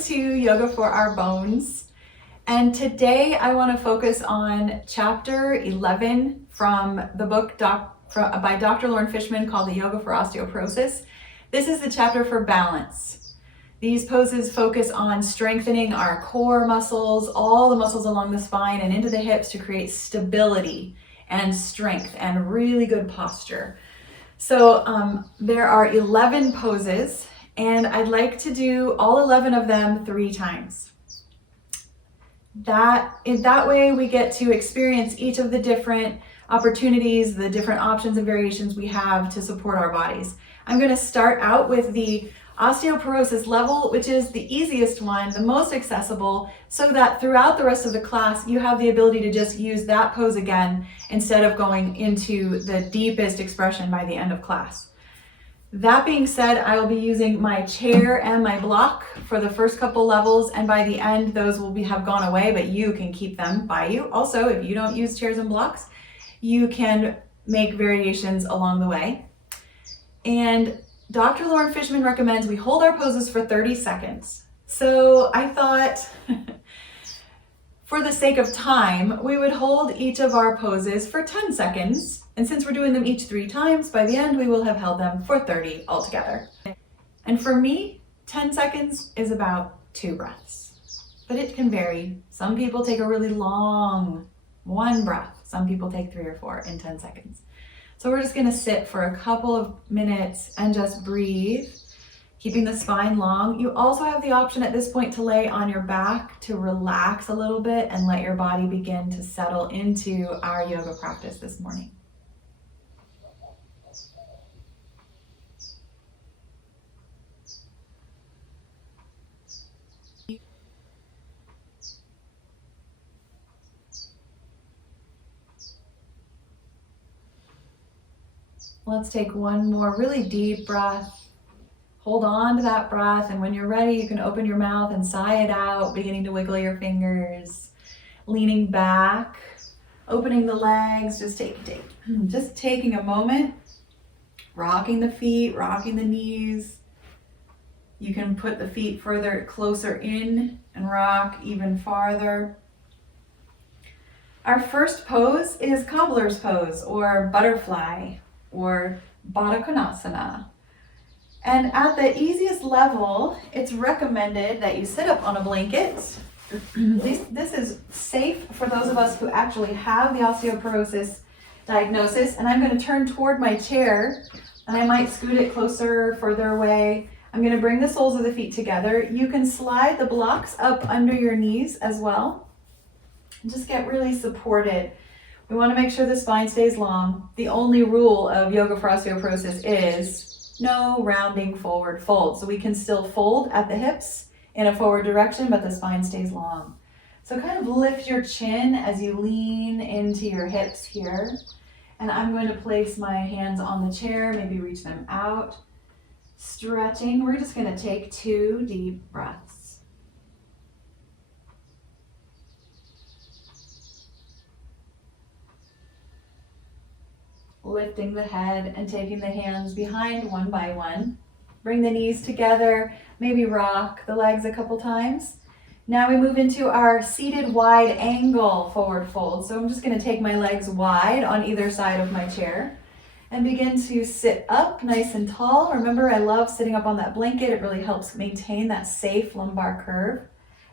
to Yoga for Our Bones. And today I want to focus on chapter 11 from the book by Dr. Fishman called The Yoga for Osteoporosis. This is the chapter for balance. These poses focus on strengthening our core muscles, all the muscles along the spine and into the hips to create stability and strength and really good posture. So there are 11 poses, and I'd like to do all 11 of them 3 times. In that way we get to experience each of the different opportunities, the different options and variations we have to support our bodies. I'm going to start out with the Osteoporosis Level, which is the easiest one, the most accessible, so that throughout the rest of the class you have the ability to just use that pose again instead of going into the deepest expression by the end of class. That being said, I will be using my chair and my block for the first couple levels, and by the end those will have gone away, but you can keep them by you. Also, if you don't use chairs and blocks, you can make variations along the way. And Dr. Fishman recommends we hold our poses for 30 seconds. So I thought, for the sake of time, we would hold each of our poses for 10 seconds. And since we're doing them each 3 times, by the end we will have held them for 30 altogether. And for me, 10 seconds is about 2 breaths. But it can vary. Some people take a really long 1 breath. Some people take 3 or 4 in 10 seconds. So we're just gonna sit for a couple of minutes and just breathe, keeping the spine long. You also have the option at this point to lay on your back to relax a little bit and let your body begin to settle into our yoga practice this morning. Let's take one more really deep breath. Hold on to that breath, and when you're ready, you can open your mouth and sigh it out, beginning to wiggle your fingers, leaning back, opening the legs, just taking a moment, rocking the feet, rocking the knees. You can put the feet closer in and rock even farther. Our first pose is Cobbler's pose, or butterfly, or Badakonasana. And at the easiest level, it's recommended that you sit up on a blanket. This is safe for those of us who actually have the osteoporosis diagnosis. And I'm going to turn toward my chair, and I might scoot it closer, further away. I'm going to bring the soles of the feet together. You can slide the blocks up under your knees as well. And just get really supported. We want to make sure the spine stays long. The only rule of Yoga for Osteoporosis is no rounding forward fold. So we can still fold at the hips in a forward direction, but the spine stays long. So kind of lift your chin as you lean into your hips here. And I'm going to place my hands on the chair, maybe reach them out. Stretching. We're just going to take 2 deep breaths. Lifting the head and taking the hands behind one by one. Bring the knees together, maybe rock the legs a couple times. Now we move into our seated wide angle forward fold. So I'm just going to take my legs wide on either side of my chair and begin to sit up nice and tall. Remember, I love sitting up on that blanket. It really helps maintain that safe lumbar curve.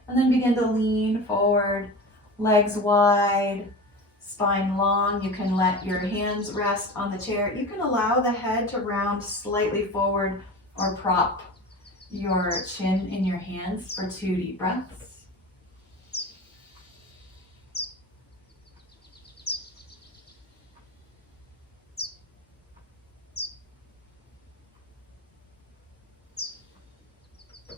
And then begin to lean forward, legs wide, spine long. You can let your hands rest on the chair. You can allow the head to round slightly forward or prop your chin in your hands for 2 deep breaths.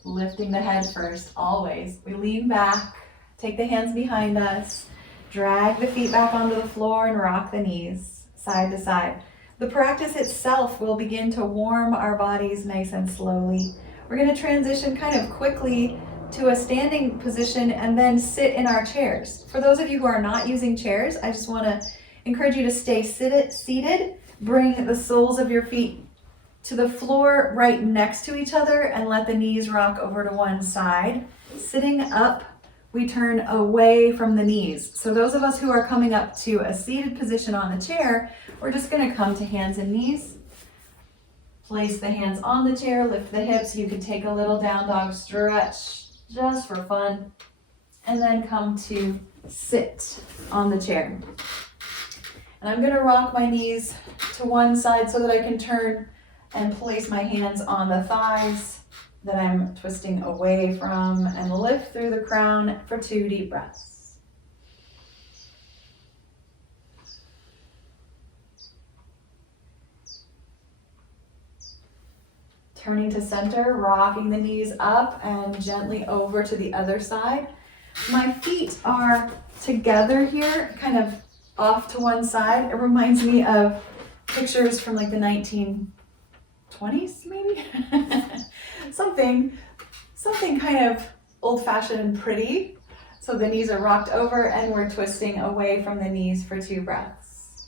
Lifting the head first, always. We lean back, take the hands behind us, drag the feet back onto the floor and rock the knees side to side. The practice itself will begin to warm our bodies nice and slowly. We're going to transition kind of quickly to a standing position and then sit in our chairs. For those of you who are not using chairs, I just want to encourage you to stay seated. Bring the soles of your feet to the floor right next to each other and let the knees rock over to one side. Sitting up, we turn away from the knees. So those of us who are coming up to a seated position on the chair, we're just going to come to hands and knees. Place the hands on the chair, lift the hips. You can take a little down dog stretch just for fun. And then come to sit on the chair. And I'm going to rock my knees to one side so that I can turn and place my hands on the thighs that I'm twisting away from, and lift through the crown for 2 deep breaths. Turning to center, rocking the knees up and gently over to the other side. My feet are together here, kind of off to one side. It reminds me of pictures from like the 1920s, maybe? something kind of old-fashioned and pretty. So the knees are rocked over and we're twisting away from the knees for 2 breaths.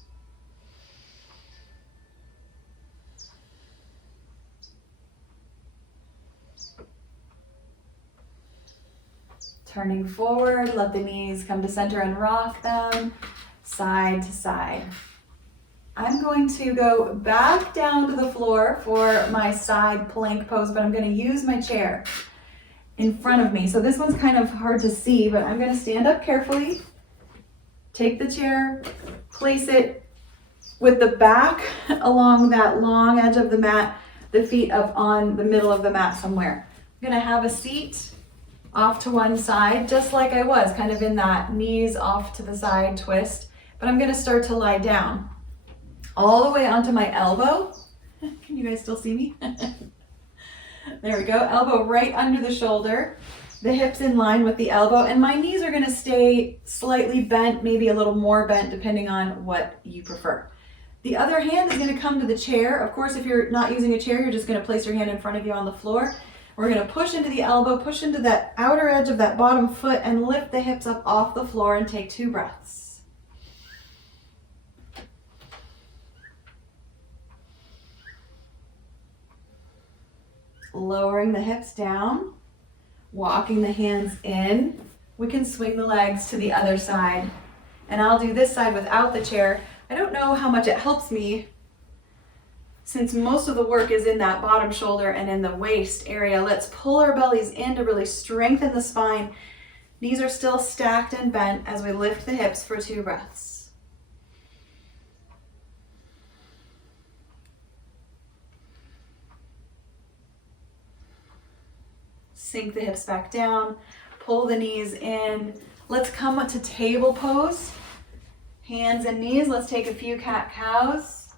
Turning forward, let the knees come to center and rock them side to side. I'm going to go back down to the floor for my side plank pose, but I'm going to use my chair in front of me. So this one's kind of hard to see, but I'm going to stand up carefully, take the chair, place it with the back along that long edge of the mat, the feet up on the middle of the mat somewhere. I'm going to have a seat off to one side, just like I was, kind of in that knees off to the side twist. But I'm going to start to lie down all the way onto my elbow. Can you guys still see me? There we go. Elbow right under the shoulder, the hips in line with the elbow, and my knees are going to stay slightly bent, maybe a little more bent, depending on what you prefer. The other hand is going to come to the chair. Of course, if you're not using a chair, you're just going to place your hand in front of you on the floor. We're going to push into the elbow, push into that outer edge of that bottom foot, and lift the hips up off the floor and take 2 breaths. Lowering the hips down, walking the hands in. We can swing the legs to the other side. And I'll do this side without the chair. I don't know how much it helps me, since most of the work is in that bottom shoulder and in the waist area. Let's pull our bellies in to really strengthen the spine. Knees are still stacked and bent as we lift the hips for 2 breaths. Sink the hips back down, pull the knees in. Let's come up to table pose. Hands and knees. Let's take a few cat-cows.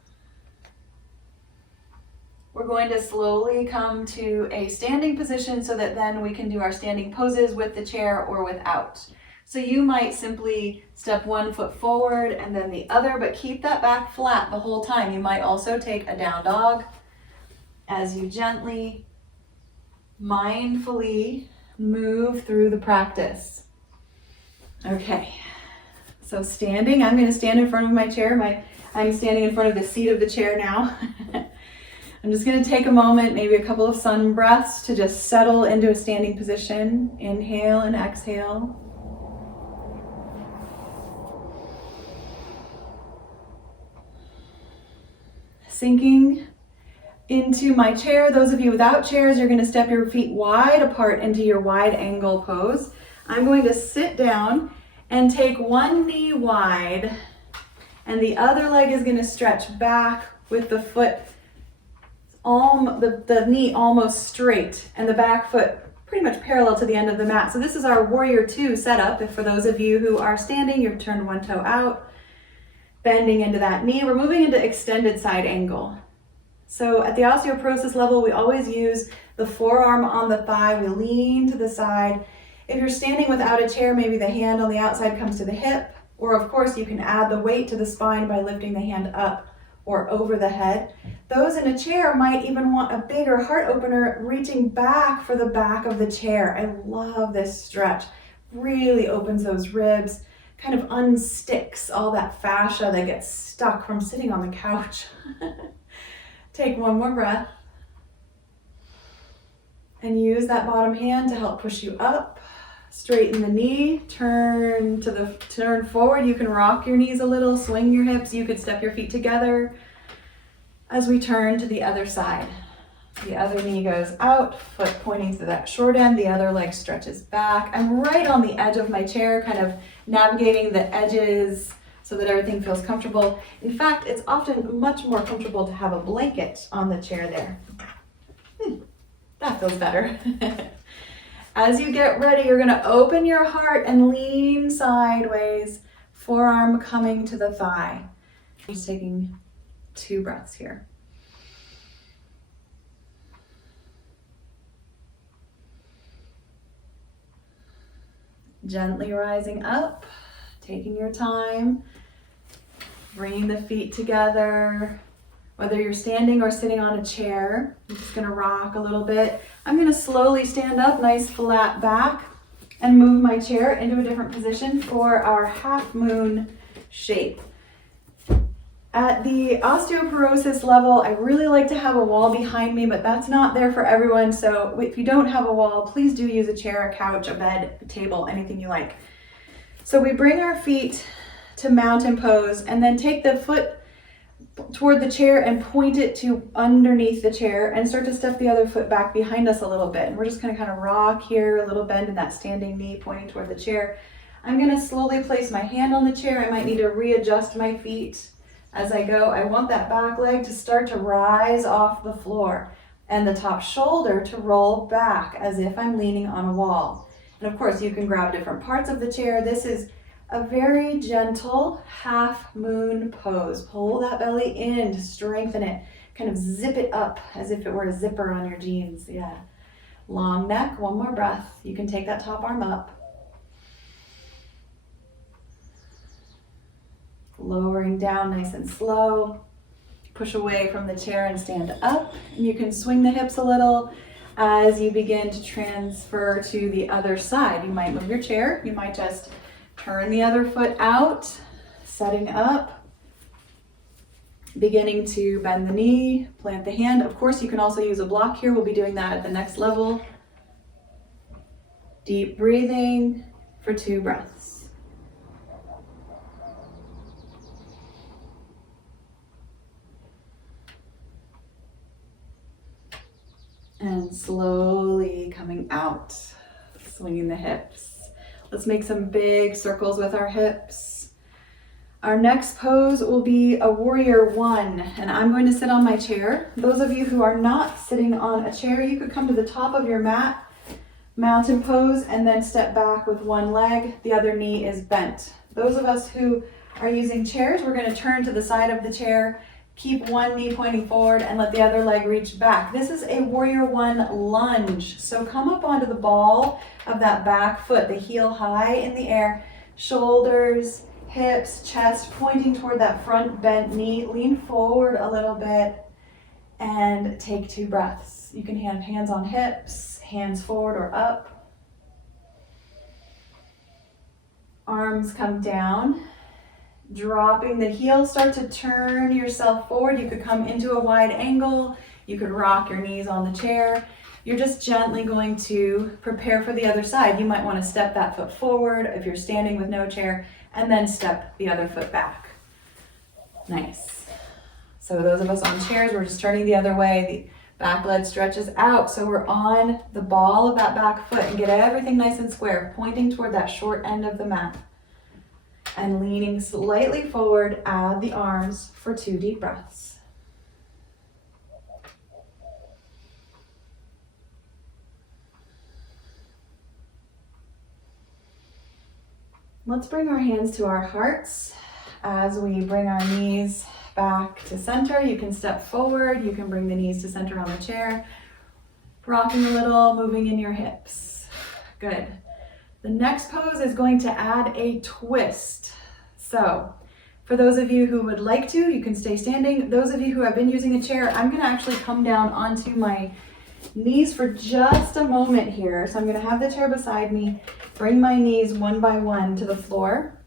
We're going to slowly come to a standing position so that then we can do our standing poses with the chair or without. So you might simply step 1 foot forward and then the other, but keep that back flat the whole time. You might also take a down dog as you gently, mindfully move through the practice. Okay, so standing, I'm going to stand in front of my chair. I'm standing in front of the seat of the chair now. I'm just going to take a moment, maybe a couple of sun breaths, to just settle into a standing position. Inhale and exhale. Sinking into my chair. Those of you without chairs, you're going to step your feet wide apart into your wide angle pose. I'm going to sit down and take one knee wide, and the other leg is going to stretch back with the foot, the knee almost straight, and the back foot pretty much parallel to the end of the mat. So this is our Warrior 2 setup. If for those of you who are standing, you've turned one toe out, bending into that knee. We're moving into extended side angle. So at the osteoporosis level, we always use the forearm on the thigh. We lean to the side. If you're standing without a chair, maybe the hand on the outside comes to the hip, or of course you can add the weight to the spine by lifting the hand up or over the head. Those in a chair might even want a bigger heart opener, reaching back for the back of the chair. I love this stretch. Really opens those ribs, kind of unsticks all that fascia that gets stuck from sitting on the couch. Take one more breath. And use that bottom hand to help push you up. Straighten the knee, turn forward. You can rock your knees a little, swing your hips. You could step your feet together as we turn to the other side. The other knee goes out, foot pointing to that short end. The other leg stretches back. I'm right on the edge of my chair, kind of navigating the edges so that everything feels comfortable. In fact, it's often much more comfortable to have a blanket on the chair there. That feels better. As you get ready, you're gonna open your heart and lean sideways, forearm coming to the thigh. Just taking 2 breaths here. Gently rising up, taking your time, bringing the feet together. Whether you're standing or sitting on a chair, I'm just gonna rock a little bit. I'm gonna slowly stand up, nice flat back, and move my chair into a different position for our half moon shape. At the osteoporosis level, I really like to have a wall behind me, but that's not there for everyone. So if you don't have a wall, please do use a chair, a couch, a bed, a table, anything you like. So we bring our feet to mountain pose and then take the foot toward the chair and point it to underneath the chair and start to step the other foot back behind us a little bit. And we're just gonna kind of rock here, a little bend in that standing knee pointing toward the chair. I'm gonna slowly place my hand on the chair. I might need to readjust my feet as I go. I want that back leg to start to rise off the floor and the top shoulder to roll back as if I'm leaning on a wall. And of course, you can grab different parts of the chair. This is a very gentle half moon pose. Pull that belly in to strengthen it. Kind of zip it up as if it were a zipper on your jeans. Yeah. Long neck, one more breath. You can take that top arm up. Lowering down nice and slow. Push away from the chair and stand up. And you can swing the hips a little as you begin to transfer to the other side. You might move your chair. You might just turn the other foot out, setting up, beginning to bend the knee, plant the hand. Of course, you can also use a block here. We'll be doing that at the next level. Deep breathing for 2 breaths. And slowly coming out, swinging the hips. Let's make some big circles with our hips. Our next pose will be a warrior 1, and I'm going to sit on my chair. Those of you who are not sitting on a chair, you could come to the top of your mat, mountain pose, and then step back with one leg. The other knee is bent. Those of us who are using chairs, we're going to turn to the side of the chair, keep one knee pointing forward, and let the other leg reach back. This is a warrior 1 lunge. So come up onto the ball of that back foot, the heel high in the air, shoulders, hips, chest pointing toward that front bent knee. Lean forward a little bit and take 2 breaths. You can have hands on hips, hands forward or up. Arms come down. Dropping the heel, start to turn yourself forward. You could come into a wide angle. You could rock your knees on the chair. You're just gently going to prepare for the other side. You might want to step that foot forward if you're standing with no chair, and then step the other foot back. Nice. So those of us on chairs, we're just turning the other way. The back leg stretches out. So we're on the ball of that back foot and get everything nice and square, pointing toward that short end of the mat. And leaning slightly forward, add the arms for 2 deep breaths. Let's bring our hands to our hearts as we bring our knees back to center. You can step forward, you can bring the knees to center on the chair, rocking a little, moving in your hips. Good. The next pose is going to add a twist. So for those of you who would like to, you can stay standing. Those of you who have been using a chair, I'm gonna actually come down onto my knees for just a moment here. So I'm gonna have the chair beside me, bring my knees one by one to the floor,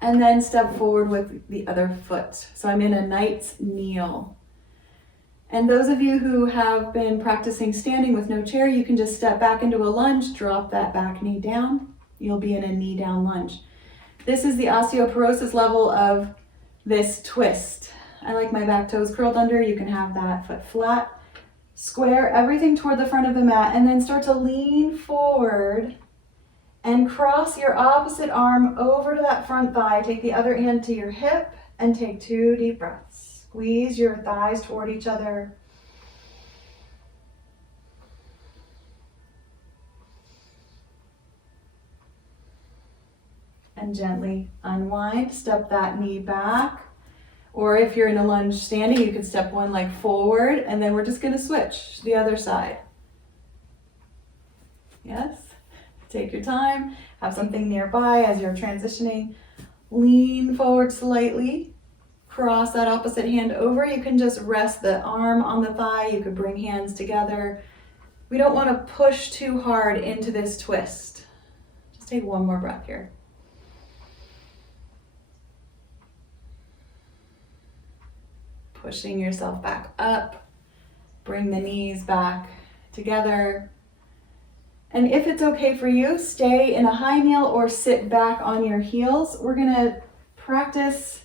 and then step forward with the other foot. So I'm in a knight's kneel. And those of you who have been practicing standing with no chair, you can just step back into a lunge, drop that back knee down. You'll be in a knee down lunge. This is the osteoporosis level of this twist. I like my back toes curled under. You can have that foot flat. Square everything toward the front of the mat and then start to lean forward and cross your opposite arm over to that front thigh. Take the other hand to your hip and take 2 deep breaths. Squeeze your thighs toward each other. And gently unwind, step that knee back. Or if you're in a lunge standing, you could step one leg forward, and then we're just gonna switch to the other side. Yes? Take your time, have something nearby as you're transitioning. Lean forward slightly. Cross that opposite hand over. You can just rest the arm on the thigh. You could bring hands together. We don't want to push too hard into this twist. Just take one more breath here. Pushing yourself back up. Bring the knees back together. And if it's okay for you, stay in a high kneel or sit back on your heels. We're going to practice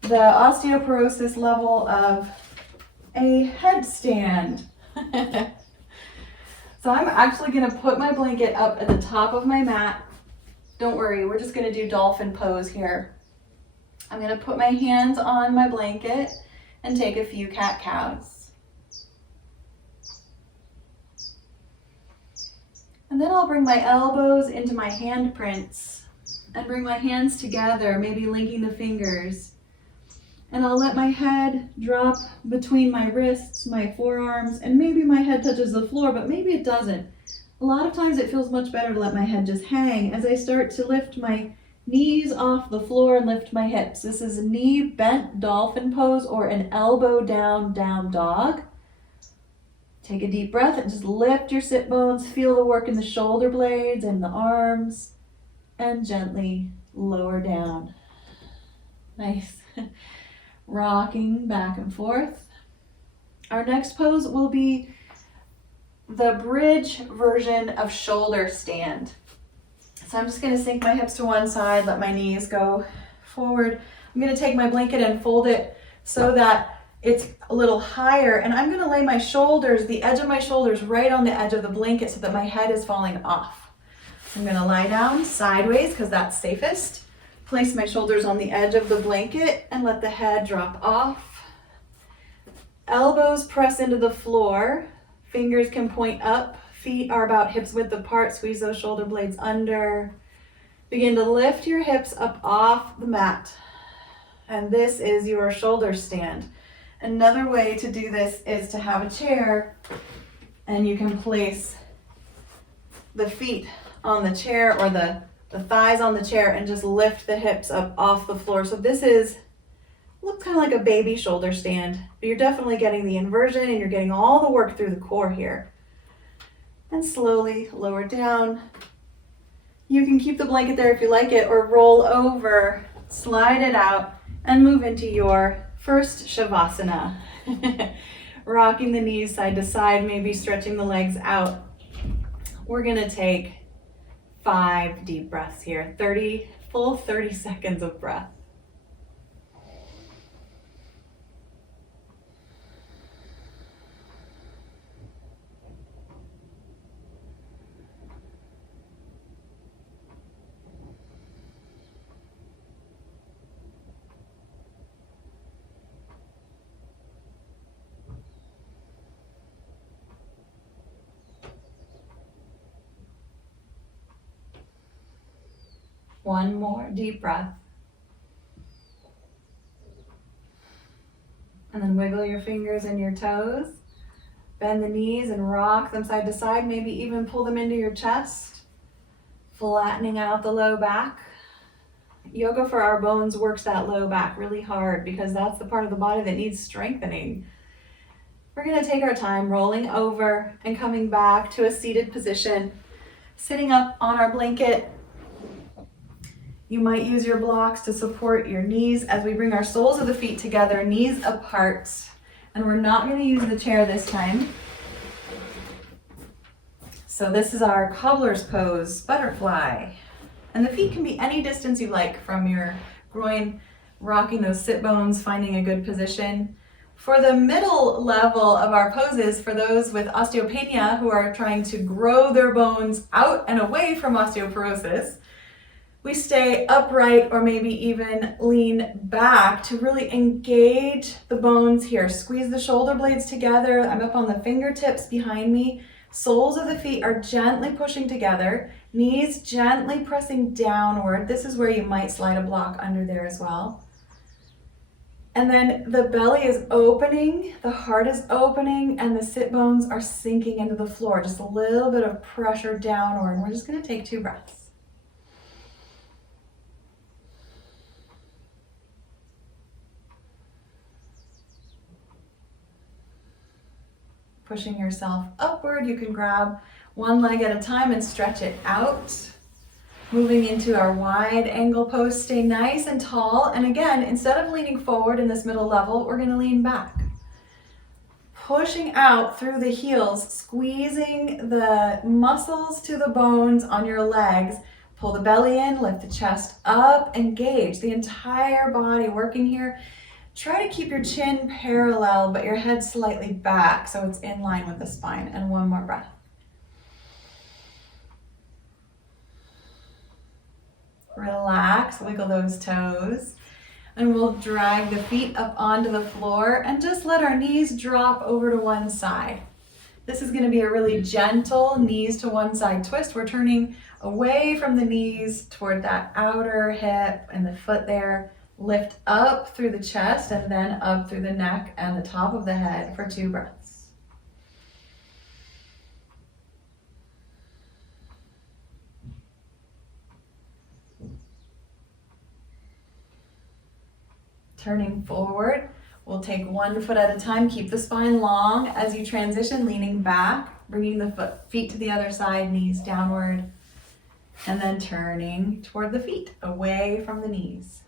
the osteoporosis level of a headstand. So I'm actually going to put my blanket up at the top of my mat. Don't worry, we're just going to do dolphin pose here. I'm going to put my hands on my blanket and take a few cat-cows. And then I'll bring my elbows into my handprints and bring my hands together, maybe linking the fingers. And I'll let my head drop between my wrists, my forearms, and maybe my head touches the floor, but maybe it doesn't. A lot of times it feels much better to let my head just hang as I start to lift my knees off the floor and lift my hips. This is a knee bent dolphin pose or an elbow down, down dog. Take a deep breath and just lift your sit bones. Feel the work in the shoulder blades and the arms, and gently lower down. Nice. Rocking back and forth. Our next pose will be the bridge version of shoulder stand. So I'm just going to sink my hips to one side, let my knees go forward. I'm going to take my blanket and fold it so that it's a little higher, and I'm going to lay my shoulders, the edge of my shoulders, right on the edge of the blanket so that my head is falling off. So I'm going to lie down sideways because that's safest. Place my shoulders on the edge of the blanket and let the head drop off. Elbows press into the floor. Fingers can point up. Feet are about hips width apart. Squeeze those shoulder blades under. Begin to lift your hips up off the mat. And this is your shoulder stand. Another way to do this is to have a chair, and you can place the feet on the chair or the thighs on the chair and just lift the hips up off the floor. So this looks kind of like a baby shoulder stand, but you're definitely getting the inversion and you're getting all the work through the core here. And slowly lower down. You can keep the blanket there if you like it, or roll over, slide it out, and move into your first shavasana. Rocking the knees side to side, maybe stretching the legs out. We're gonna take 5 deep breaths here, full 30 seconds of breath. One more deep breath. And then wiggle your fingers and your toes. Bend the knees and rock them side to side. Maybe even pull them into your chest. Flattening out the low back. Yoga for our bones works that low back really hard because that's the part of the body that needs strengthening. We're going to take our time rolling over and coming back to a seated position. Sitting up on our blanket. You might use your blocks to support your knees as we bring our soles of the feet together, knees apart. And we're not going to use the chair this time. So this is our cobbler's pose, butterfly. And the feet can be any distance you like from your groin, rocking those sit bones, finding a good position. For the middle level of our poses, for those with osteopenia who are trying to grow their bones out and away from osteoporosis, we stay upright or maybe even lean back to really engage the bones here. Squeeze the shoulder blades together. I'm up on the fingertips behind me. Soles of the feet are gently pushing together. Knees gently pressing downward. This is where you might slide a block under there as well. And then the belly is opening, the heart is opening, and the sit bones are sinking into the floor. Just a little bit of pressure downward. And we're just going to take 2 breaths. Pushing yourself upward, you can grab one leg at a time and stretch it out. Moving into our wide angle pose, stay nice and tall. And again, instead of leaning forward in this middle level, we're going to lean back. Pushing out through the heels, squeezing the muscles to the bones on your legs. Pull the belly in, lift the chest up, engage the entire body working here. Try to keep your chin parallel, but your head slightly back so it's in line with the spine. And one more breath. Relax, wiggle those toes. And we'll drag the feet up onto the floor and just let our knees drop over to one side. This is going to be a really gentle knees to one side twist. We're turning away from the knees toward that outer hip and the foot there. Lift up through the chest and then up through the neck and the top of the head for 2 breaths. Turning forward, we'll take 1 foot at a time. Keep the spine long as you transition, leaning back, bringing the feet to the other side, knees downward, and then turning toward the feet, away from the knees.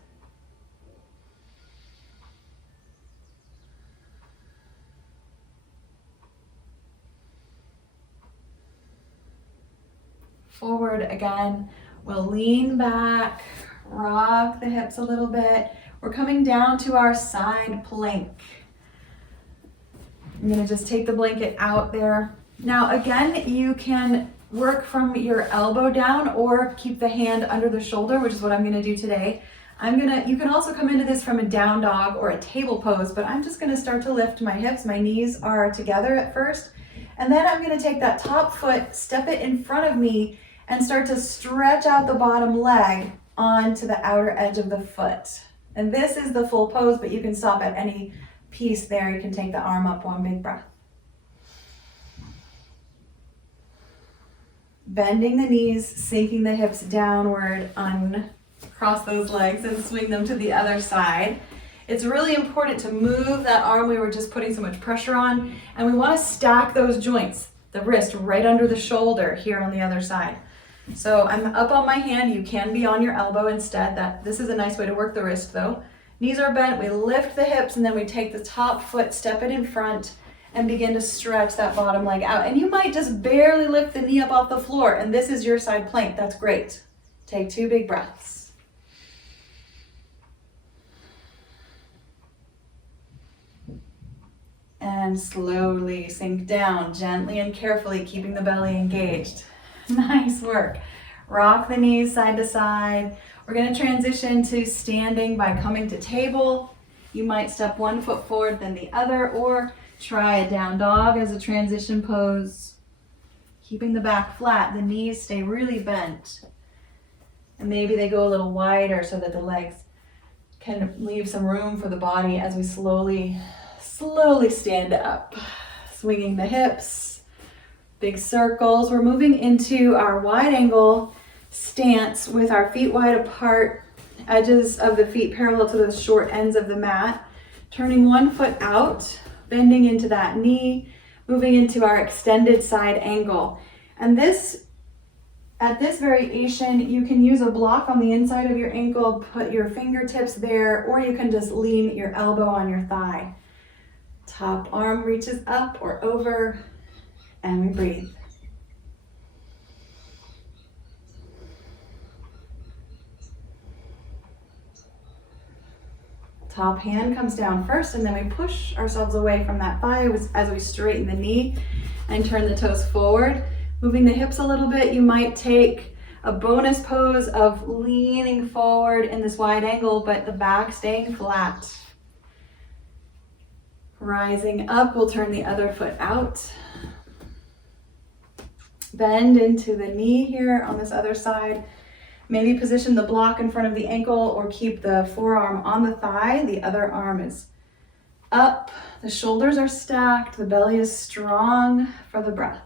Forward again, we'll lean back, rock the hips a little bit. We're coming down to our side plank. I'm going to just take the blanket out there. Now again, you can work from your elbow down or keep the hand under the shoulder, which is what I'm going to do today. You can also come into this from a down dog or a table pose, but I'm just going to start to lift my hips. My knees are together at first. And then I'm going to take that top foot, step it in front of me, and start to stretch out the bottom leg onto the outer edge of the foot. And this is the full pose, but you can stop at any piece there. You can take the arm up, 1 big breath. Bending the knees, sinking the hips downward, uncross those legs and swing them to the other side. It's really important to move that arm we were just putting so much pressure on, and we want to stack those joints, the wrist right under the shoulder here on the other side. So I'm up on my hand, you can be on your elbow instead. This is a nice way to work the wrist though. Knees are bent, we lift the hips, and then we take the top foot, step it in front, and begin to stretch that bottom leg out. And you might just barely lift the knee up off the floor, and this is your side plank. That's great. Take 2 big breaths. And slowly sink down, gently and carefully, keeping the belly engaged. Nice work. Rock the knees side to side. We're going to transition to standing by coming to table. You might step 1 foot forward, then the other, or try a down dog as a transition pose. Keeping the back flat, the knees stay really bent. And maybe they go a little wider so that the legs can leave some room for the body as we slowly stand up. Swinging the hips. Big circles. We're moving into our wide angle stance with our feet wide apart, edges of the feet parallel to the short ends of the mat. Turning 1 foot out, bending into that knee, moving into our extended side angle. And at this variation, you can use a block on the inside of your ankle, put your fingertips there, or you can just lean your elbow on your thigh. Top arm reaches up or over, and we breathe. Top hand comes down first, and then we push ourselves away from that thigh as we straighten the knee and turn the toes forward. Moving the hips a little bit, you might take a bonus pose of leaning forward in this wide angle, but the back staying flat. Rising up, we'll turn the other foot out. Bend into the knee here on this other side. Maybe position the block in front of the ankle or keep the forearm on the thigh. The other arm is up. The shoulders are stacked. The belly is strong for the breath.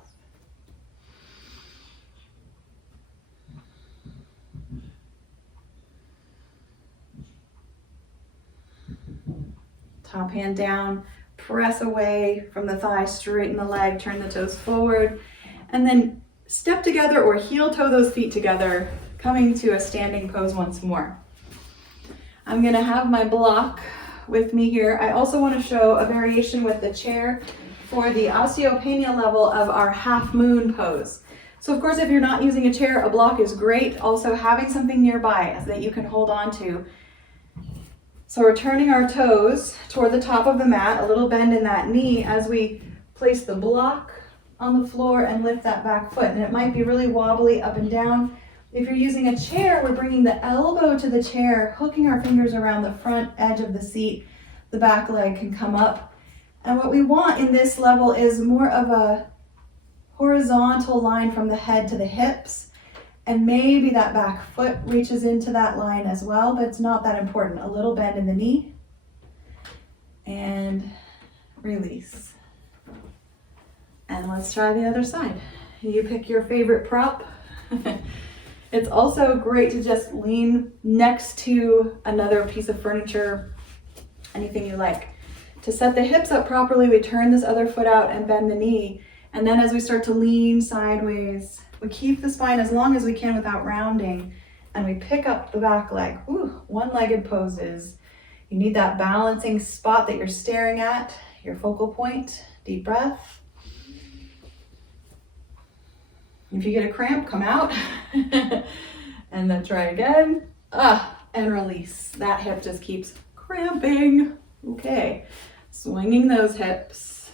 Top hand down. Press away from the thigh, straighten the leg, turn the toes forward, and then step together or heel toe those feet together, coming to a standing pose once more. I'm gonna have my block with me here. I also wanna show a variation with the chair for the osteopenia level of our half moon pose. So of course, if you're not using a chair, a block is great. Also having something nearby that you can hold on to. So we're turning our toes toward the top of the mat, a little bend in that knee as we place the block on the floor and lift that back foot. And it might be really wobbly up and down. If you're using a chair, we're bringing the elbow to the chair, hooking our fingers around the front edge of the seat. The back leg can come up. And what we want in this level is more of a horizontal line from the head to the hips. And maybe that back foot reaches into that line as well, but it's not that important. A little bend in the knee and release. And let's try the other side. You pick your favorite prop. It's also great to just lean next to another piece of furniture, anything you like. To set the hips up properly, we turn this other foot out and bend the knee. And then as we start to lean sideways, we keep the spine as long as we can without rounding, and we pick up the back leg. Ooh, one-legged poses. You need that balancing spot that you're staring at, your focal point. Deep breath. If you get a cramp, come out. And then try again. And release. That hip just keeps cramping. Okay, swinging those hips.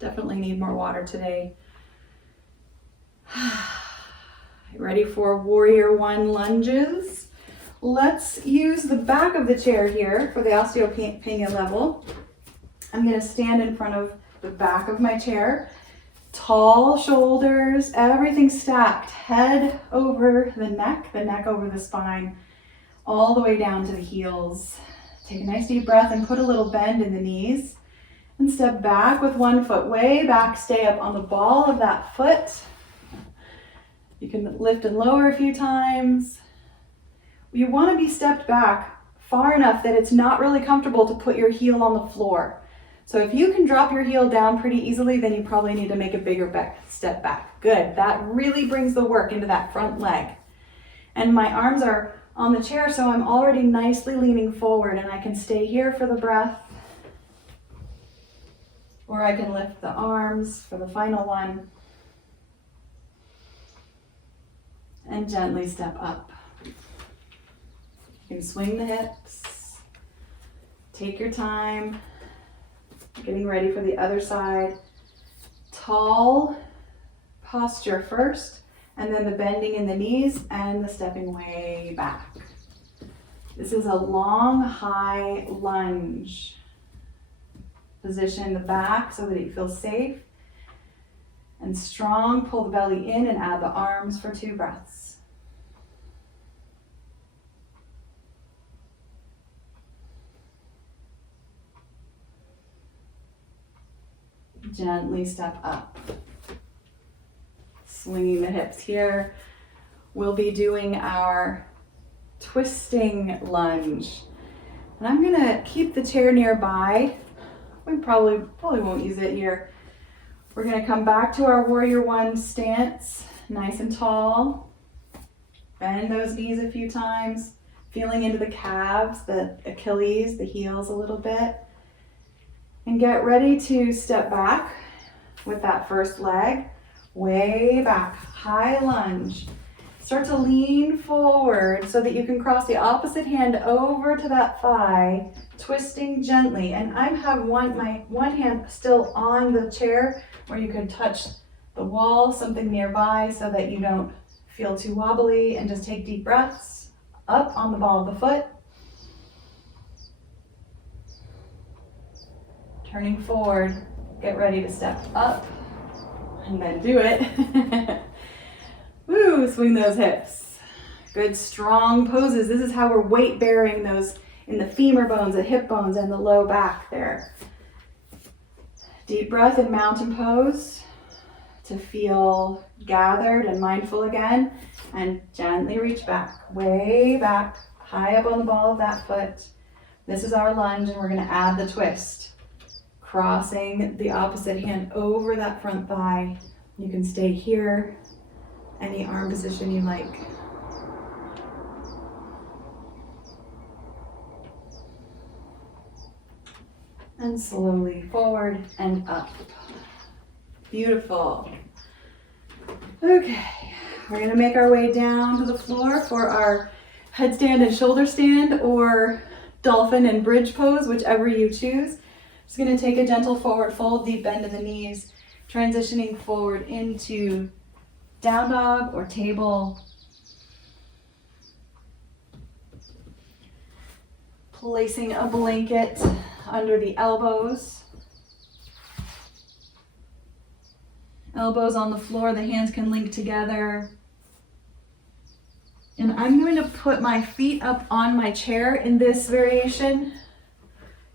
Definitely need more water today. Ready for warrior one lunges? Let's use the back of the chair here for the osteopenia level. I'm going to stand in front of the back of my chair. Tall shoulders, everything stacked. Head over the neck over the spine, all the way down to the heels. Take a nice deep breath and put a little bend in the knees. And step back with one foot way back. Stay up on the ball of that foot. You can lift and lower a few times. You want to be stepped back far enough that it's not really comfortable to put your heel on the floor. So if you can drop your heel down pretty easily, then you probably need to make a bigger step back. Good. That really brings the work into that front leg. And my arms are on the chair, so I'm already nicely leaning forward, and I can stay here for the breath. Or I can lift the arms for the final one. And gently step up. You can swing the hips. Take your time. Getting ready for the other side. Tall posture first, and then the bending in the knees and the stepping way back. This is a long, high lunge. Position the back so that you feel safe and strong. Pull the belly in and add the arms for 2 breaths. Gently step up. Swinging the hips here. We'll be doing our twisting lunge. And I'm gonna keep the chair nearby. We probably won't use it here. We're gonna come back to our warrior one stance, nice and tall. Bend those knees a few times, feeling into the calves, the Achilles, the heels a little bit. And get ready to step back with that first leg, way back, high lunge. Start to lean forward so that you can cross the opposite hand over to that thigh, twisting gently. And I have my one hand still on the chair, or you could touch the wall, something nearby, so that you don't feel too wobbly, and just take deep breaths up on the ball of the foot. Turning forward, get ready to step up and then do it. Woo, swing those hips. Good strong poses. This is how we're weight bearing those in the femur bones, the hip bones, and the low back there. Deep breath in mountain pose to feel gathered and mindful again, and gently reach back, way back, high up on the ball of that foot. This is our lunge, and we're going to add the twist. Crossing the opposite hand over that front thigh. You can stay here, any arm position you like. And slowly forward and up. Beautiful. Okay, we're gonna make our way down to the floor for our headstand and shoulder stand, or dolphin and bridge pose, whichever you choose. Just gonna take a gentle forward fold, deep bend in the knees, transitioning forward into down dog or table. Placing a blanket under the elbows. Elbows on the floor, the hands can link together. And I'm going to put my feet up on my chair in this variation.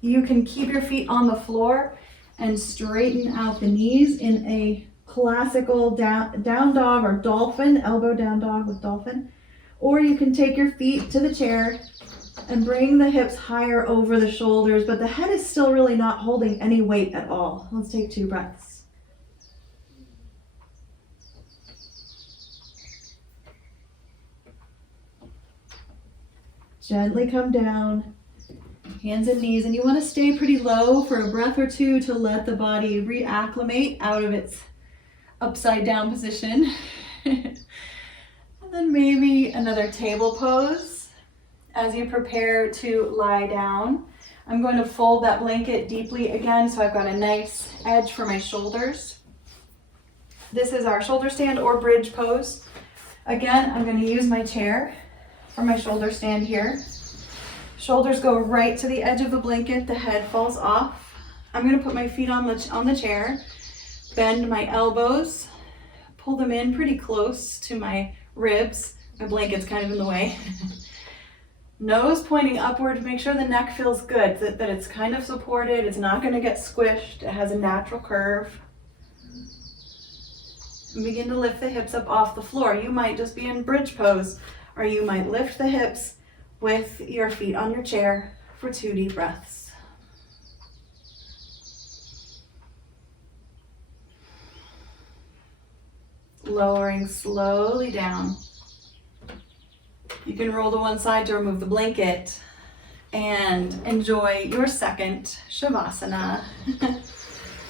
You can keep your feet on the floor and straighten out the knees in a classical down dog or dolphin, elbow down dog with dolphin. Or you can take your feet to the chair and bring the hips higher over the shoulders, but the head is still really not holding any weight at all. Let's take 2 breaths. Gently come down, hands and knees, and you want to stay pretty low for a breath or 2 to let the body reacclimate out of its upside down position. And then maybe another table pose. As you prepare to lie down, I'm going to fold that blanket deeply again so I've got a nice edge for my shoulders. This is our shoulder stand or bridge pose. Again, I'm going to use my chair for my shoulder stand here. Shoulders go right to the edge of the blanket, the head falls off. I'm going to put my feet on the chair, bend my elbows, pull them in pretty close to my ribs. My blanket's kind of in the way. Nose pointing upward to make sure the neck feels good, that it's kind of supported, it's not going to get squished, it has a natural curve. And begin to lift the hips up off the floor. You might just be in bridge pose, or you might lift the hips with your feet on your chair for 2 deep breaths. Lowering slowly down. You can roll to one side to remove the blanket and enjoy your second Shavasana.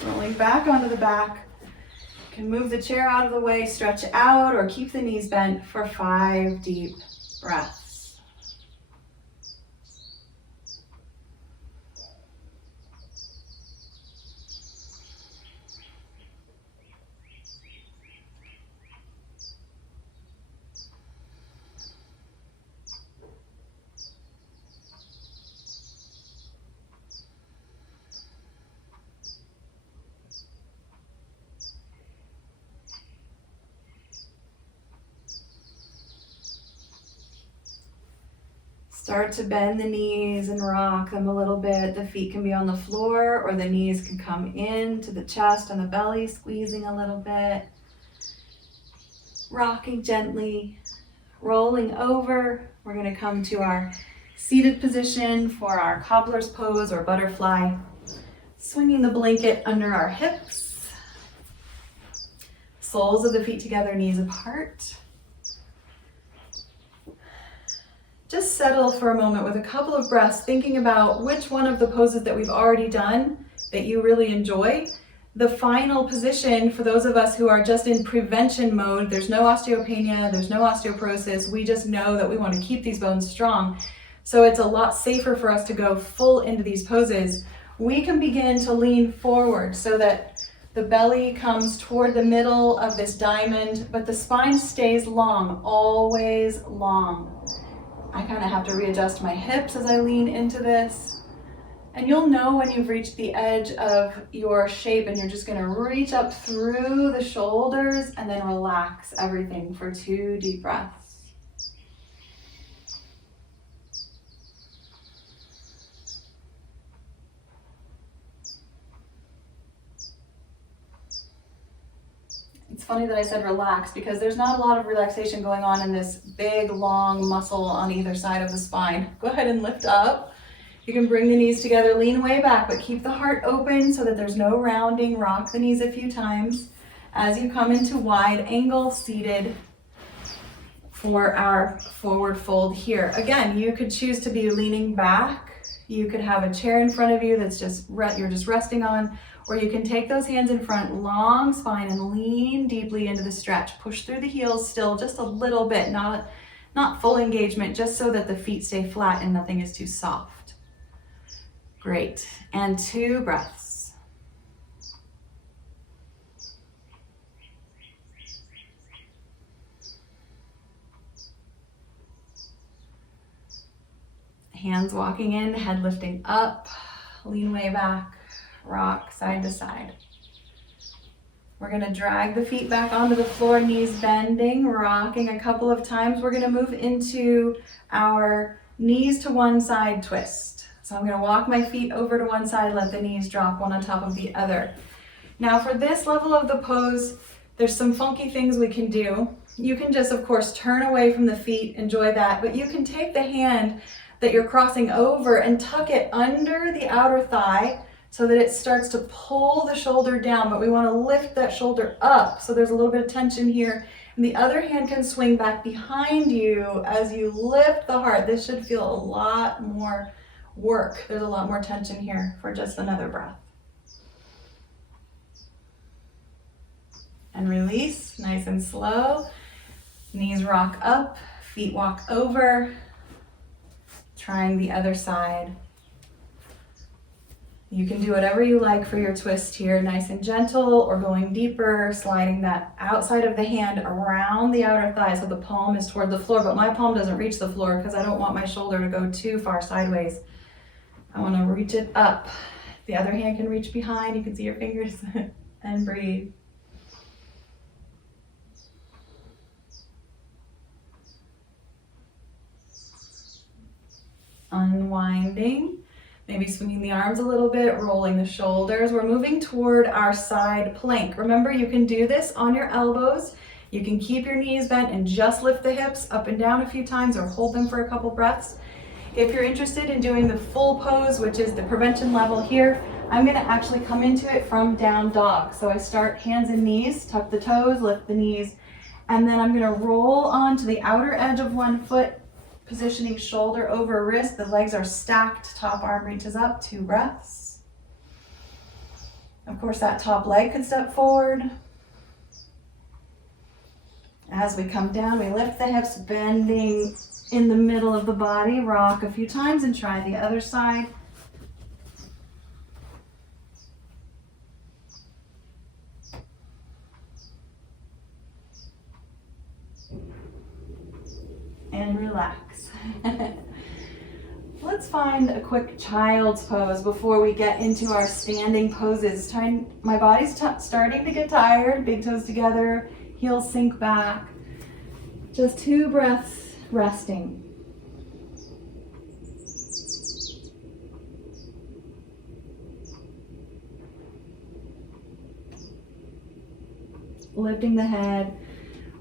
Rolling back onto the back. You can move the chair out of the way, stretch out, or keep the knees bent for 5 deep breaths. Start to bend the knees and rock them a little bit. The feet can be on the floor, or the knees can come into the chest and the belly, squeezing a little bit. Rocking gently, rolling over. We're going to come to our seated position for our Cobbler's pose or butterfly. Swinging the blanket under our hips. Soles of the feet together, knees apart. Just settle for a moment with a couple of breaths, thinking about which one of the poses that we've already done that you really enjoy. The final position for those of us who are just in prevention mode, there's no osteopenia, there's no osteoporosis, we just know that we want to keep these bones strong. So it's a lot safer for us to go full into these poses. We can begin to lean forward so that the belly comes toward the middle of this diamond, but the spine stays long, always long. I kind of have to readjust my hips as I lean into this. And you'll know when you've reached the edge of your shape, and you're just going to reach up through the shoulders and then relax everything for 2 deep breaths. It's funny that I said relax because there's not a lot of relaxation going on in this big, long muscle on either side of the spine. Go ahead and lift up. You can bring the knees together, lean way back, but keep the heart open so that there's no rounding. Rock the knees a few times as you come into wide angle seated for our forward fold here. Again, you could choose to be leaning back. You could have a chair in front of you that's you're just resting on, or you can take those hands in front, long spine, and lean deeply into the stretch. Push through the heels still just a little bit, not full engagement, just so that the feet stay flat and nothing is too soft. Great, and 2 breaths. Hands walking in, head lifting up, lean way back, rock side to side. We're going to drag the feet back onto the floor, knees bending, rocking a couple of times. We're going to move into our knees to one side twist. So I'm going to walk my feet over to one side, let the knees drop one on top of the other. Now for this level of the pose, there's some funky things we can do. You can just, of course, turn away from the feet, enjoy that, but you can take the hand that you're crossing over and tuck it under the outer thigh so that it starts to pull the shoulder down, but we want to lift that shoulder up. So there's a little bit of tension here. And the other hand can swing back behind you as you lift the heart. This should feel a lot more work. There's a lot more tension here for just another breath. And release, nice and slow. Knees rock up, feet walk over. Trying the other side. You can do whatever you like for your twist here, nice and gentle, or going deeper, sliding that outside of the hand around the outer thigh so the palm is toward the floor, but my palm doesn't reach the floor because I don't want my shoulder to go too far sideways. I want to reach it up. The other hand can reach behind. You can see your fingers and breathe. Unwinding, maybe swinging the arms a little bit, rolling the shoulders. We're moving toward our side plank. Remember, you can do this on your elbows. You can keep your knees bent and just lift the hips up and down a few times or hold them for a couple breaths. If you're interested in doing the full pose, which is the prevention level here, I'm going to actually come into it from down dog. So I start hands and knees, tuck the toes, lift the knees, and then I'm going to roll onto the outer edge of one foot, positioning shoulder over wrist. The legs are stacked, top arm reaches up, 2 breaths. Of course, that top leg could step forward. As we come down, we lift the hips, bending in the middle of the body, rock a few times and try the other side. And relax. Let's find a quick child's pose before we get into our standing poses. My body's starting to get tired, big toes together, heels sink back. Just 2 breaths resting. Lifting the head,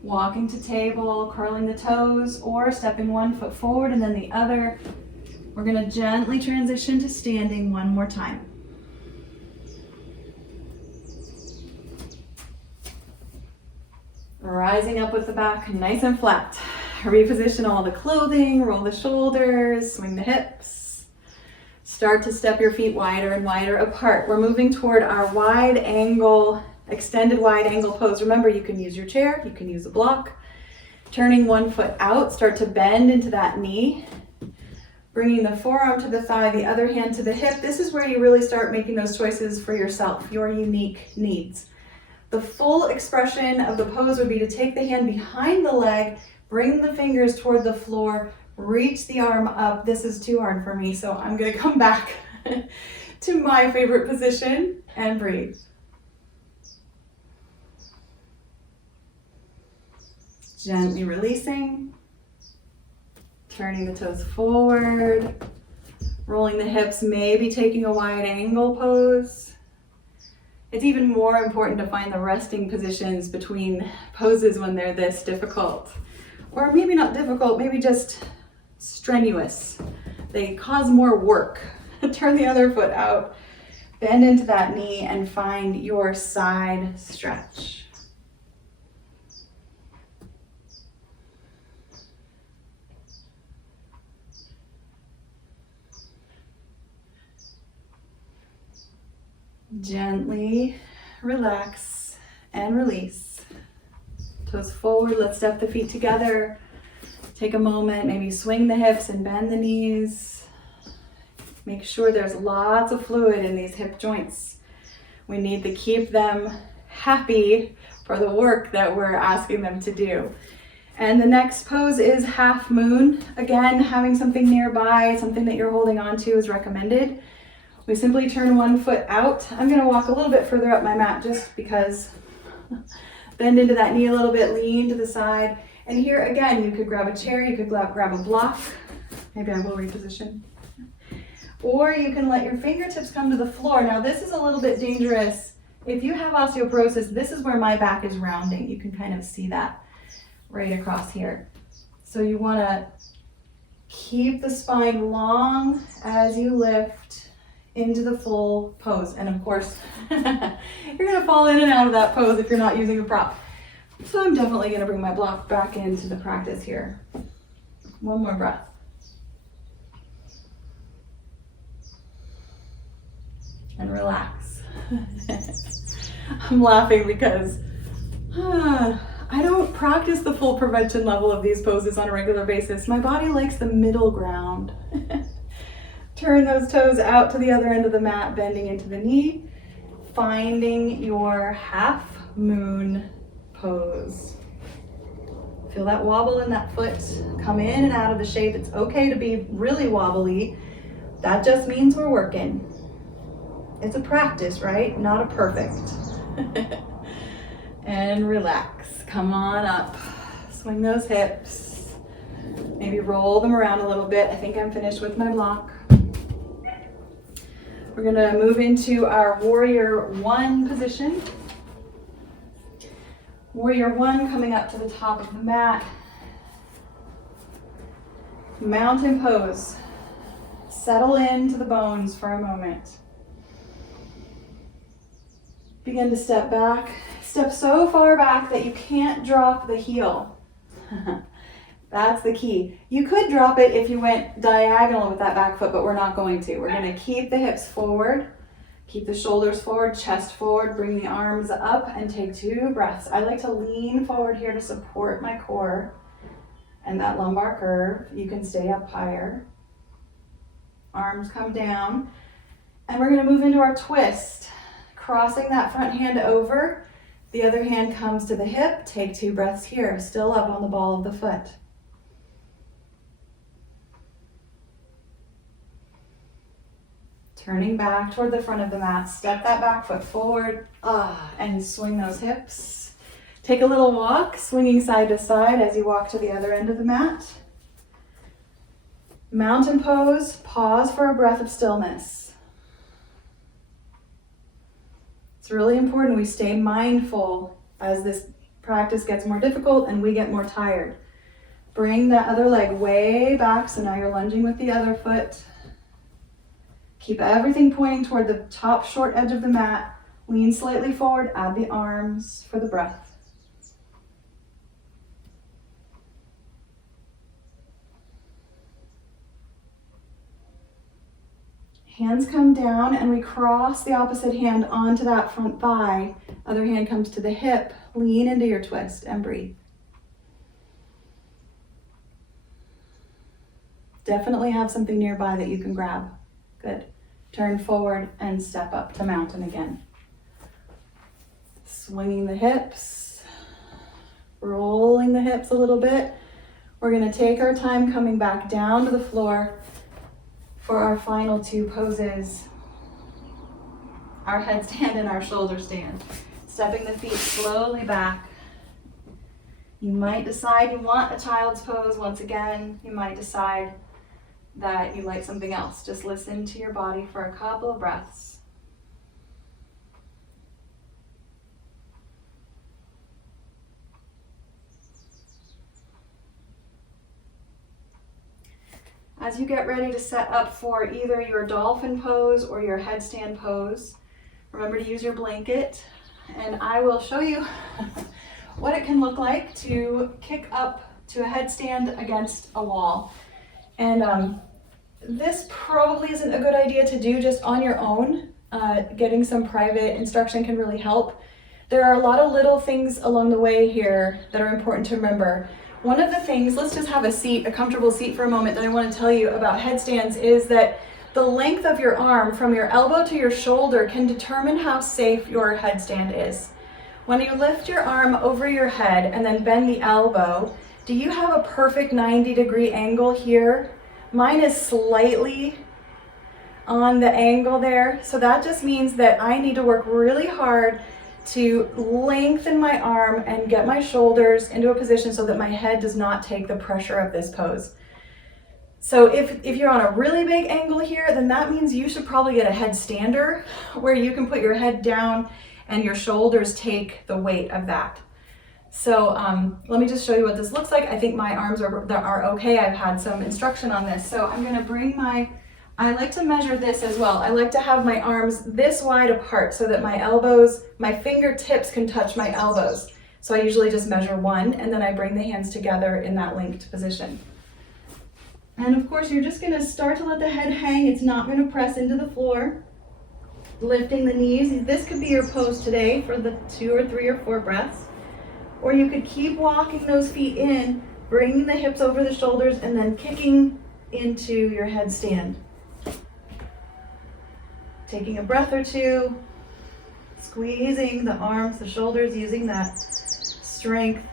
walking to table, curling the toes, or stepping one foot forward and then the other. We're going to gently transition to standing one more time. Rising up with the back nice and flat. Reposition all the clothing, roll the shoulders, swing the hips. Start to step your feet wider and wider apart. We're moving toward our wide angle, extended wide angle pose. Remember, you can use your chair, you can use a block. Turning one foot out, start to bend into that knee. Bringing the forearm to the thigh, the other hand to the hip. This is where you really start making those choices for yourself, your unique needs. The full expression of the pose would be to take the hand behind the leg, bring the fingers toward the floor, reach the arm up. This is too hard for me, so I'm gonna come back to my favorite position and breathe. Gently releasing, turning the toes forward, rolling the hips, maybe taking a wide angle pose. It's even more important to find the resting positions between poses when they're this difficult. Or maybe not difficult, maybe just strenuous. They cause more work. Turn the other foot out, bend into that knee, and find your side stretch. Gently relax and release. Toes forward, let's step the feet together. Take a moment, maybe swing the hips and bend the knees. Make sure there's lots of fluid in these hip joints. We need to keep them happy for the work that we're asking them to do. And the next pose is half moon. Again, having something nearby, something that you're holding on to is recommended. We simply turn one foot out. I'm gonna walk a little bit further up my mat just because. Bend into that knee a little bit, lean to the side. And here again, you could grab a chair, you could grab a block. Maybe I will reposition. Or you can let your fingertips come to the floor. Now this is a little bit dangerous. If you have osteoporosis, this is where my back is rounding. You can kind of see that right across here. So you wanna keep the spine long as you lift into the full pose. And of course, you're gonna fall in and out of that pose if you're not using a prop. So I'm definitely gonna bring my block back into the practice here. One more breath. And relax. I'm laughing because I don't practice the full prevention level of these poses on a regular basis. My body likes the middle ground. Turn those toes out to the other end of the mat, bending into the knee, finding your half moon pose. Feel that wobble in that foot. Come in and out of the shape. It's okay to be really wobbly. That just means we're working. It's a practice, right? Not a perfect. And relax. Come on up. Swing those hips. Maybe roll them around a little bit. I think I'm finished with my block. We're gonna move into our warrior one position. Warrior one, coming up to the top of the mat. Mountain pose. Settle into the bones for a moment. Begin to step back. Step so far back that you can't drop the heel. That's the key. You could drop it if you went diagonal with that back foot, but we're not going to. We're gonna keep the hips forward, keep the shoulders forward, chest forward, bring the arms up and take 2 breaths. I like to lean forward here to support my core and that lumbar curve. You can stay up higher. Arms come down. And we're gonna move into our twist. Crossing that front hand over, the other hand comes to the hip. Take 2 breaths here, still up on the ball of the foot. Turning back toward the front of the mat, step that back foot forward, and swing those hips. Take a little walk, swinging side to side as you walk to the other end of the mat. Mountain pose, pause for a breath of stillness. It's really important we stay mindful as this practice gets more difficult and we get more tired. Bring that other leg way back, so now you're lunging with the other foot. Keep everything pointing toward the top short edge of the mat. Lean slightly forward, add the arms for the breath. Hands come down and we cross the opposite hand onto that front thigh. Other hand comes to the hip. Lean into your twist and breathe. Definitely have something nearby that you can grab. Good. Turn forward and step up to mountain again. Swinging the hips, rolling the hips a little bit. We're going to take our time coming back down to the floor for our final two poses. Our headstand and our shoulder stand. Stepping the feet slowly back. You might decide you want a child's pose once again. You might decide that you like something else. Just listen to your body for a couple of breaths. As you get ready to set up for either your dolphin pose or your headstand pose, remember to use your blanket, and I will show you what it can look like to kick up to a headstand against a wall. And this probably isn't a good idea to do just on your own. Getting some private instruction can really help. There are a lot of little things along the way here that are important to remember. One of the things, let's just have a comfortable seat for a moment, that I want to tell you about headstands is that the length of your arm from your elbow to your shoulder can determine how safe your headstand is. When you lift your arm over your head and then bend the elbow, do you have a perfect 90-degree angle here? Mine is slightly on the angle there, so that just means that I need to work really hard to lengthen my arm and get my shoulders into a position so that my head does not take the pressure of this pose. So if you're on a really big angle here, then that means you should probably get a headstander where you can put your head down and your shoulders take the weight of that. So let me just show you what this looks like. I think my arms are okay. I've had some instruction on this. So I'm gonna bring I like to measure this as well. I like to have my arms this wide apart so that my fingertips can touch my elbows. So I usually just measure 1 and then I bring the hands together in that linked position. And of course, you're just gonna start to let the head hang. It's not gonna press into the floor. Lifting the knees. This could be your pose today for the 2 or 3 or 4 breaths. Or you could keep walking those feet in, bringing the hips over the shoulders and then kicking into your headstand. Taking a breath or two, squeezing the arms, the shoulders, using that strength,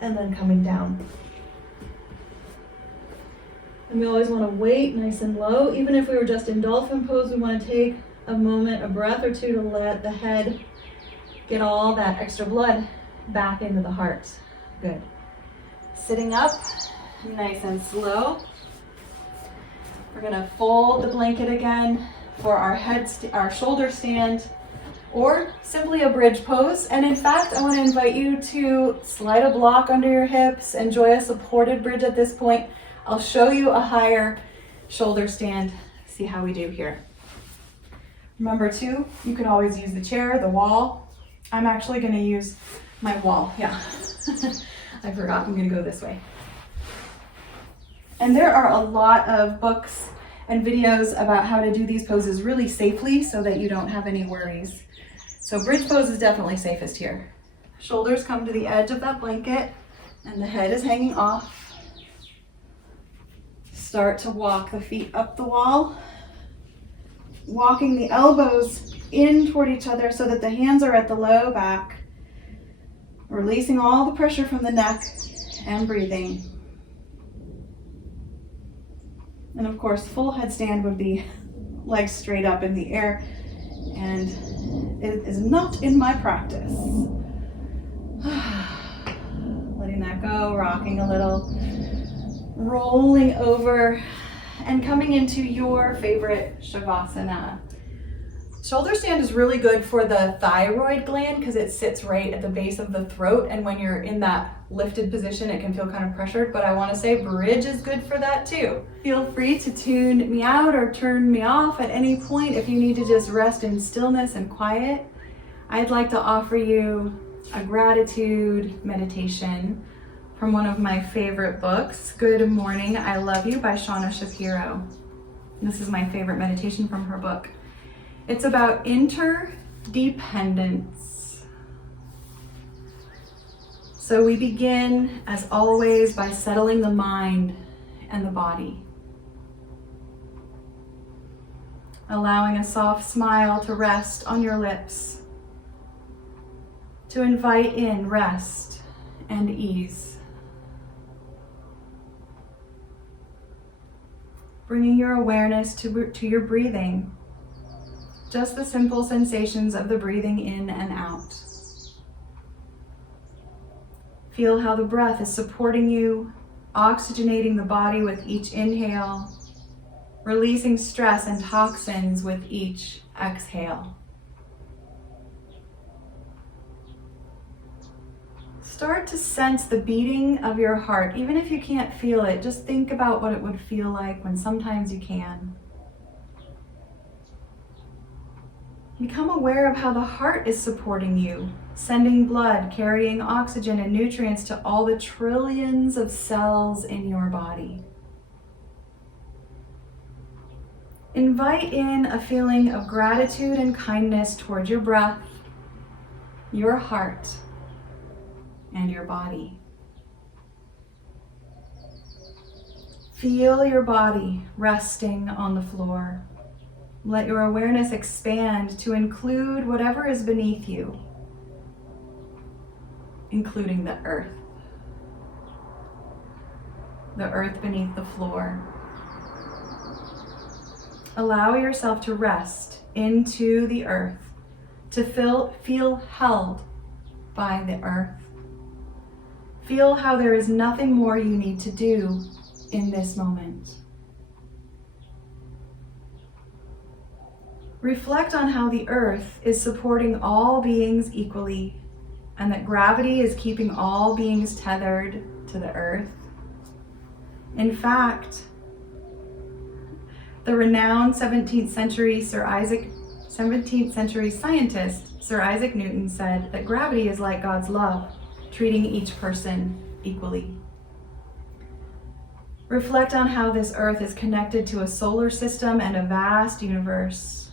and then coming down. And we always want to wait nice and low. Even if we were just in dolphin pose, we want to take a moment, a breath or two to let the head get all that extra blood back into the heart. Good. Sitting up, nice and slow. We're going to fold the blanket again for our shoulder stand, or simply a bridge pose. And in fact, I want to invite you to slide a block under your hips, enjoy a supported bridge at this point. I'll show you a higher shoulder stand, see how we do here. Remember too, you can always use the chair, the wall. I'm actually going to use my wall, yeah. I forgot, I'm going to go this way. And there are a lot of books and videos about how to do these poses really safely so that you don't have any worries. So bridge pose is definitely safest here. Shoulders come to the edge of that blanket and the head is hanging off. Start to walk the feet up the wall, walking the elbows in toward each other so that the hands are at the low back, releasing all the pressure from the neck and breathing. And of course, full headstand would be legs straight up in the air, and it is not in my practice. Letting that go, rocking a little, rolling over, and coming into your favorite Shavasana. Shoulder stand is really good for the thyroid gland because it sits right at the base of the throat, and when you're in that lifted position it can feel kind of pressured, but I want to say bridge is good for that too. Feel free to tune me out or turn me off at any point if you need to just rest in stillness and quiet. I'd like to offer you a gratitude meditation from one of my favorite books, Good Morning, I Love You by Shauna Shapiro. This is my favorite meditation from her book. It's about interdependence. So we begin, as always, by settling the mind and the body. Allowing a soft smile to rest on your lips, to invite in rest and ease. Bringing your awareness to your breathing, just the simple sensations of the breathing in and out. Feel how the breath is supporting you, oxygenating the body with each inhale, releasing stress and toxins with each exhale. Start to sense the beating of your heart. Even if you can't feel it, just think about what it would feel like when sometimes you can. Become aware of how the heart is supporting you, sending blood, carrying oxygen and nutrients to all the trillions of cells in your body. Invite in a feeling of gratitude and kindness toward your breath, your heart, and your body. Feel your body resting on the floor. Let your awareness expand to include whatever is beneath you, including the earth beneath the floor. Allow yourself to rest into the earth, to feel held by the earth. Feel how there is nothing more you need to do in this moment. Reflect on how the earth is supporting all beings equally, and that gravity is keeping all beings tethered to the earth. In fact, the renowned 17th century scientist Sir Isaac Newton said that gravity is like God's love, treating each person equally. Reflect on how this earth is connected to a solar system and a vast universe,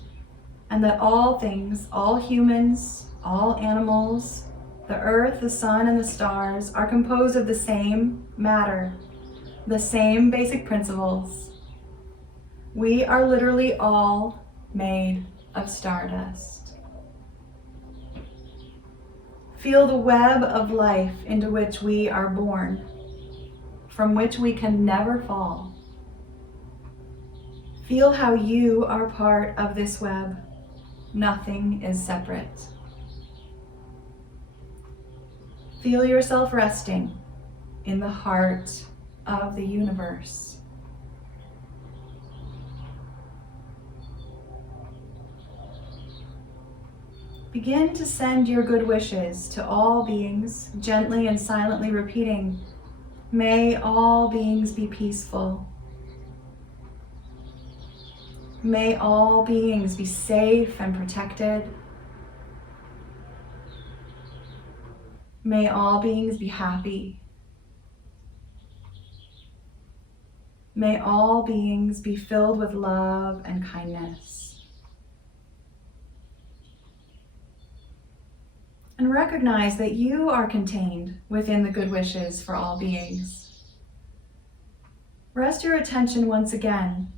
and that all things, all humans, all animals, the earth, the sun, and the stars are composed of the same matter, the same basic principles. We are literally all made of stardust. Feel the web of life into which we are born, from which we can never fall. Feel how you are part of this web. Nothing is separate. Feel yourself resting in the heart of the universe. Begin to send your good wishes to all beings, gently and silently repeating, "May all beings be peaceful. May all beings be safe and protected. May all beings be happy. May all beings be filled with love and kindness." And recognize that you are contained within the good wishes for all beings. Rest your attention once again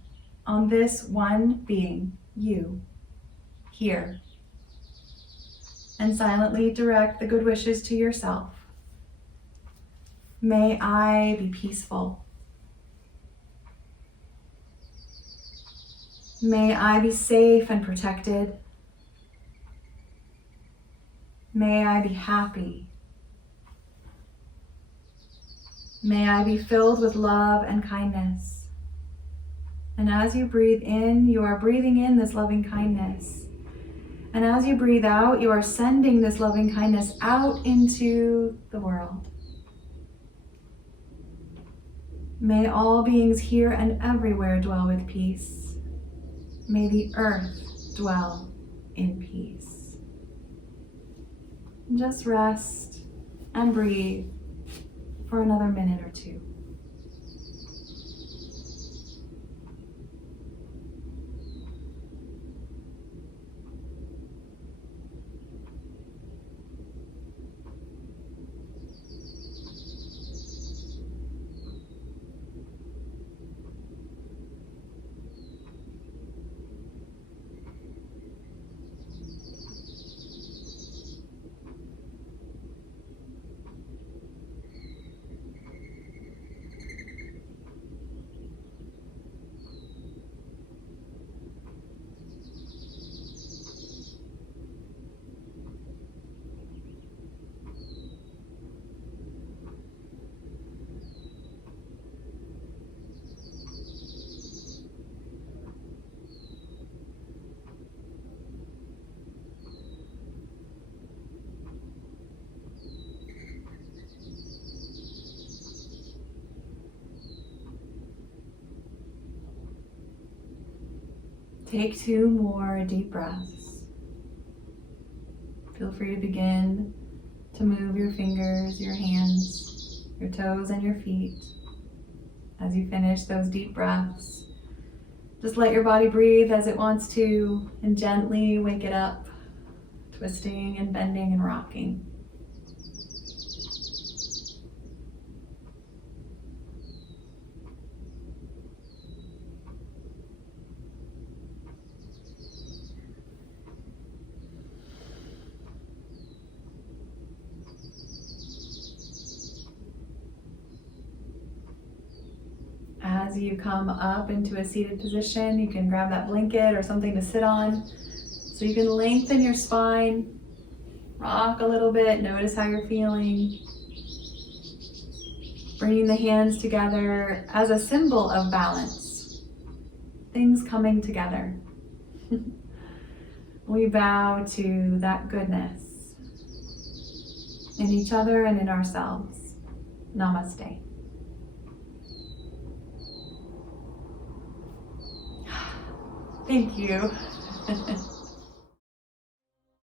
on this one being, you, here. And silently direct the good wishes to yourself. May I be peaceful. May I be safe and protected. May I be happy. May I be filled with love and kindness. And as you breathe in, you are breathing in this loving kindness. And as you breathe out, you are sending this loving kindness out into the world. May all beings here and everywhere dwell with peace. May the earth dwell in peace. Just rest and breathe for another minute or two. Take 2 more deep breaths. Feel free to begin to move your fingers, your hands, your toes, and your feet. As you finish those deep breaths, just let your body breathe as it wants to and gently wake it up, twisting and bending and rocking. As you come up into a seated position, you can grab that blanket or something to sit on so you can lengthen your spine, rock a little bit, notice how you're feeling. Bringing the hands together as a symbol of balance, things coming together. We bow to that goodness in each other and in ourselves. Namaste. Thank you.